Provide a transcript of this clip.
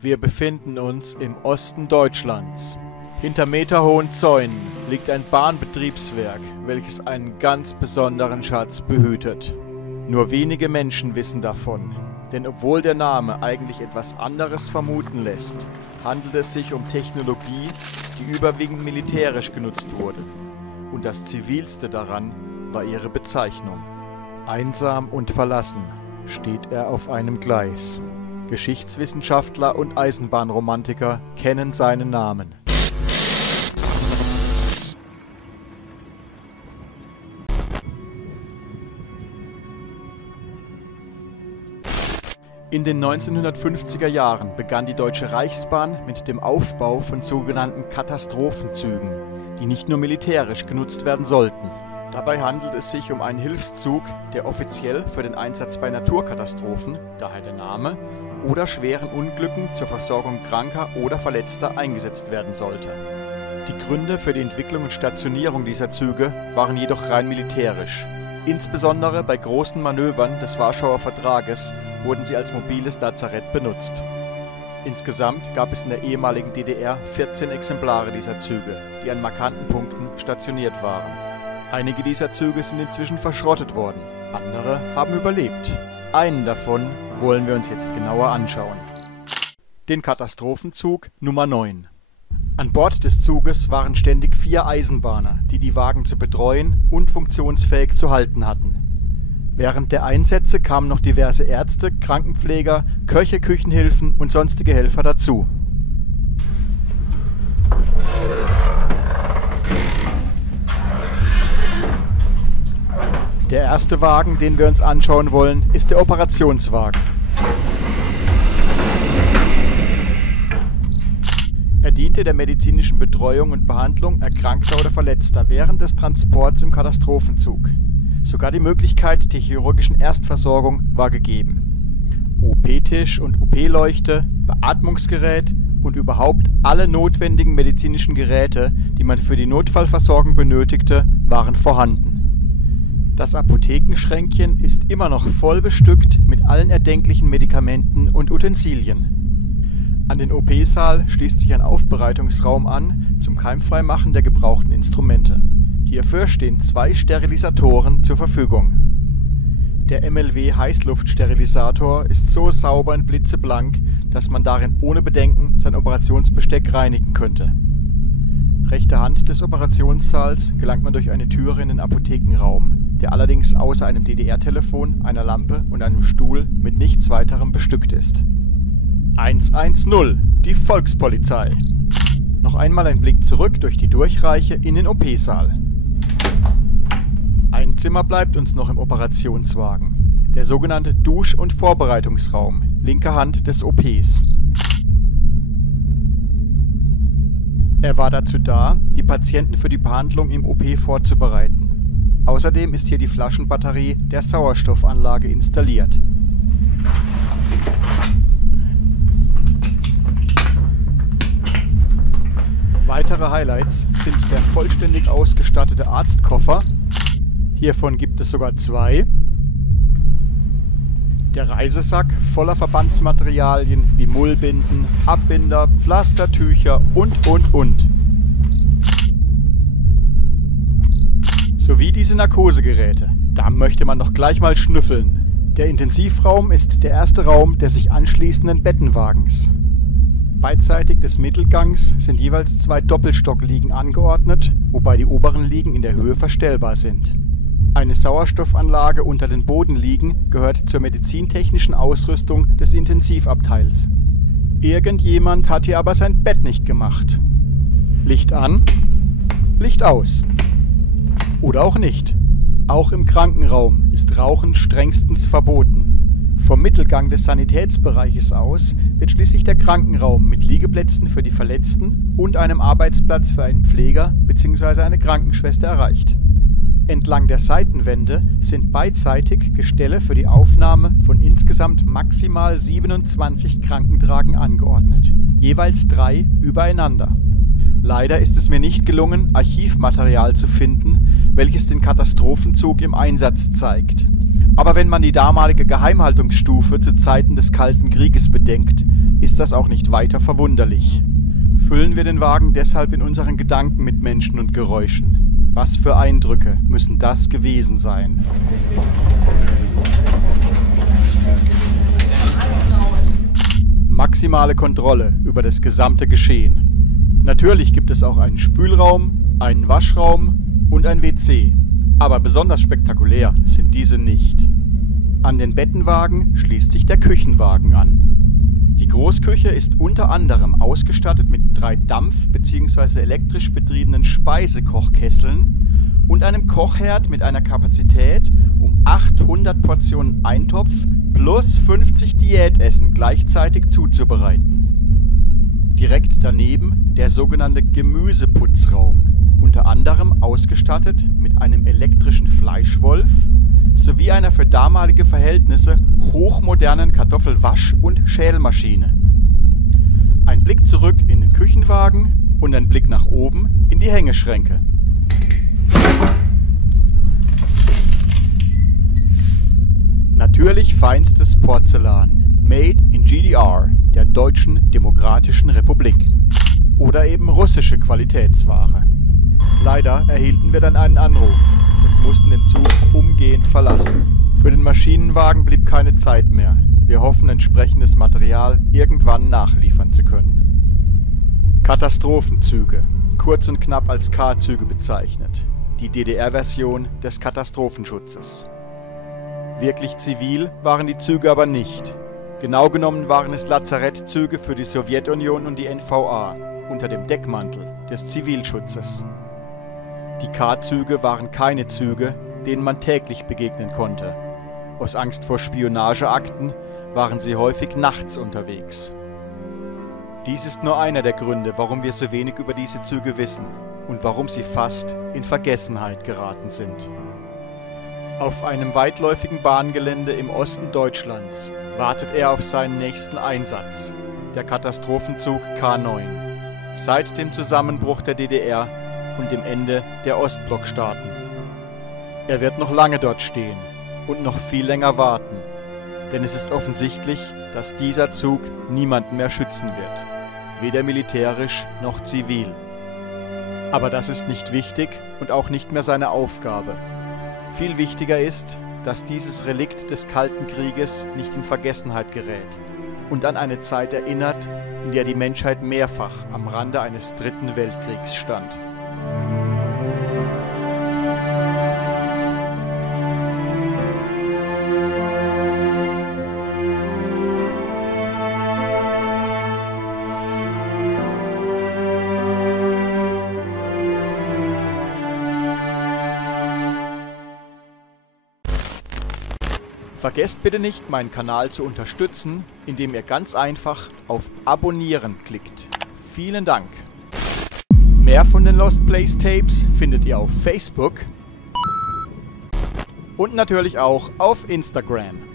Wir befinden uns im Osten Deutschlands. Hinter meterhohen Zäunen liegt ein Bahnbetriebswerk, welches einen ganz besonderen Schatz behütet. Nur wenige Menschen wissen davon, denn obwohl der Name eigentlich etwas anderes vermuten lässt, handelt es sich um Technologie, die überwiegend militärisch genutzt wurde. Und das Zivilste daran war ihre Bezeichnung. Einsam und verlassen steht er auf einem Gleis. Geschichtswissenschaftler und Eisenbahnromantiker kennen seinen Namen. In den 1950er Jahren begann die Deutsche Reichsbahn mit dem Aufbau von sogenannten Katastrophenzügen, die nicht nur militärisch genutzt werden sollten. Dabei handelt es sich um einen Hilfszug, der offiziell für den Einsatz bei Naturkatastrophen, daher der Name, oder schweren Unglücken zur Versorgung Kranker oder Verletzter eingesetzt werden sollte. Die Gründe für die Entwicklung und Stationierung dieser Züge waren jedoch rein militärisch. Insbesondere bei großen Manövern des Warschauer Vertrages wurden sie als mobiles Lazarett benutzt. Insgesamt gab es in der ehemaligen DDR 14 Exemplare dieser Züge, die an markanten Punkten stationiert waren. Einige dieser Züge sind inzwischen verschrottet worden, andere haben überlebt. Einen davon wollen wir uns jetzt genauer anschauen. Den Katastrophenzug Nummer 9. An Bord des Zuges waren ständig 4 Eisenbahner, die die Wagen zu betreuen und funktionsfähig zu halten hatten. Während der Einsätze kamen noch diverse Ärzte, Krankenpfleger, Köche, Küchenhilfen und sonstige Helfer dazu. Der erste Wagen, den wir uns anschauen wollen, ist der Operationswagen. Er diente der medizinischen Betreuung und Behandlung Erkrankter oder Verletzter während des Transports im Katastrophenzug. Sogar die Möglichkeit der chirurgischen Erstversorgung war gegeben. OP-Tisch und OP-Leuchte, Beatmungsgerät und überhaupt alle notwendigen medizinischen Geräte, die man für die Notfallversorgung benötigte, waren vorhanden. Das Apothekenschränkchen ist immer noch voll bestückt mit allen erdenklichen Medikamenten und Utensilien. An den OP-Saal schließt sich ein Aufbereitungsraum an zum Keimfreimachen der gebrauchten Instrumente. Hierfür stehen 2 Sterilisatoren zur Verfügung. Der MLW-Heißluftsterilisator ist so sauber und blitzeblank, dass man darin ohne Bedenken sein Operationsbesteck reinigen könnte. Rechter Hand des Operationssaals gelangt man durch eine Türe in den Apothekenraum, der allerdings außer einem DDR-Telefon, einer Lampe und einem Stuhl mit nichts weiterem bestückt ist. 110, die Volkspolizei. Noch einmal ein Blick zurück durch die Durchreiche in den OP-Saal. Ein Zimmer bleibt uns noch im Operationswagen, der sogenannte Dusch- und Vorbereitungsraum, linker Hand des OPs. Er war dazu da, die Patienten für die Behandlung im OP vorzubereiten. Außerdem ist hier die Flaschenbatterie der Sauerstoffanlage installiert. Weitere Highlights sind der vollständig ausgestattete Arztkoffer, hiervon gibt es sogar 2, der Reisesack voller Verbandsmaterialien wie Mullbinden, Abbinder, Pflastertücher und. Sowie diese Narkosegeräte. Da möchte man doch gleich mal schnüffeln. Der Intensivraum ist der erste Raum des sich anschließenden Bettenwagens. Beidseitig des Mittelgangs sind jeweils 2 Doppelstockliegen angeordnet, wobei die oberen Liegen in der Höhe verstellbar sind. Eine Sauerstoffanlage unter den Bodenliegen gehört zur medizintechnischen Ausrüstung des Intensivabteils. Irgendjemand hat hier aber sein Bett nicht gemacht. Licht an, Licht aus. Oder auch nicht. Auch im Krankenraum ist Rauchen strengstens verboten. Vom Mittelgang des Sanitätsbereiches aus wird schließlich der Krankenraum mit Liegeplätzen für die Verletzten und einem Arbeitsplatz für einen Pfleger bzw. eine Krankenschwester erreicht. Entlang der Seitenwände sind beidseitig Gestelle für die Aufnahme von insgesamt maximal 27 Krankentragen angeordnet, jeweils 3 übereinander. Leider ist es mir nicht gelungen, Archivmaterial zu finden, welches den Katastrophenzug im Einsatz zeigt. Aber wenn man die damalige Geheimhaltungsstufe zu Zeiten des Kalten Krieges bedenkt, ist das auch nicht weiter verwunderlich. Füllen wir den Wagen deshalb in unseren Gedanken mit Menschen und Geräuschen. Was für Eindrücke müssen das gewesen sein? Maximale Kontrolle über das gesamte Geschehen. Natürlich gibt es auch einen Spülraum, einen Waschraum und ein WC. Aber besonders spektakulär sind diese nicht. An den Bettenwagen schließt sich der Küchenwagen an. Die Großküche ist unter anderem ausgestattet mit 3 Dampf- bzw. elektrisch betriebenen Speisekochkesseln und einem Kochherd mit einer Kapazität, um 800 Portionen Eintopf plus 50 Diätessen gleichzeitig zuzubereiten. Direkt daneben der sogenannte Gemüseputzraum, unter anderem ausgestattet mit einem elektrischen Fleischwolf sowie einer für damalige Verhältnisse hochmodernen Kartoffelwasch- und Schälmaschine. Ein Blick zurück in den Küchenwagen und ein Blick nach oben in die Hängeschränke. Natürlich feinstes Porzellan, made in GDR, der Deutschen Demokratischen Republik. Oder eben russische Qualitätsware. Leider erhielten wir dann einen Anruf und mussten den Zug umgehend verlassen. Für den Maschinenwagen blieb keine Zeit mehr. Wir hoffen, entsprechendes Material irgendwann nachliefern zu können. Katastrophenzüge, kurz und knapp als K-Züge bezeichnet. Die DDR-Version des Katastrophenschutzes. Wirklich zivil waren die Züge aber nicht. Genau genommen waren es Lazarettzüge für die Sowjetunion und die NVA unter dem Deckmantel des Zivilschutzes. Die K-Züge waren keine Züge, denen man täglich begegnen konnte. Aus Angst vor Spionageakten waren sie häufig nachts unterwegs. Dies ist nur einer der Gründe, warum wir so wenig über diese Züge wissen und warum sie fast in Vergessenheit geraten sind. Auf einem weitläufigen Bahngelände im Osten Deutschlands wartet er auf seinen nächsten Einsatz, der Katastrophenzug K9. Seit dem Zusammenbruch der DDR und dem Ende der Ostblockstaaten. Er wird noch lange dort stehen und noch viel länger warten, denn es ist offensichtlich, dass dieser Zug niemanden mehr schützen wird, weder militärisch noch zivil. Aber das ist nicht wichtig und auch nicht mehr seine Aufgabe. Viel wichtiger ist, dass dieses Relikt des Kalten Krieges nicht in Vergessenheit gerät und an eine Zeit erinnert, in der die Menschheit mehrfach am Rande eines 3. Weltkriegs stand. Vergesst bitte nicht, meinen Kanal zu unterstützen, indem ihr ganz einfach auf Abonnieren klickt. Vielen Dank! Mehr von den Lost Place Tapes findet ihr auf Facebook und natürlich auch auf Instagram.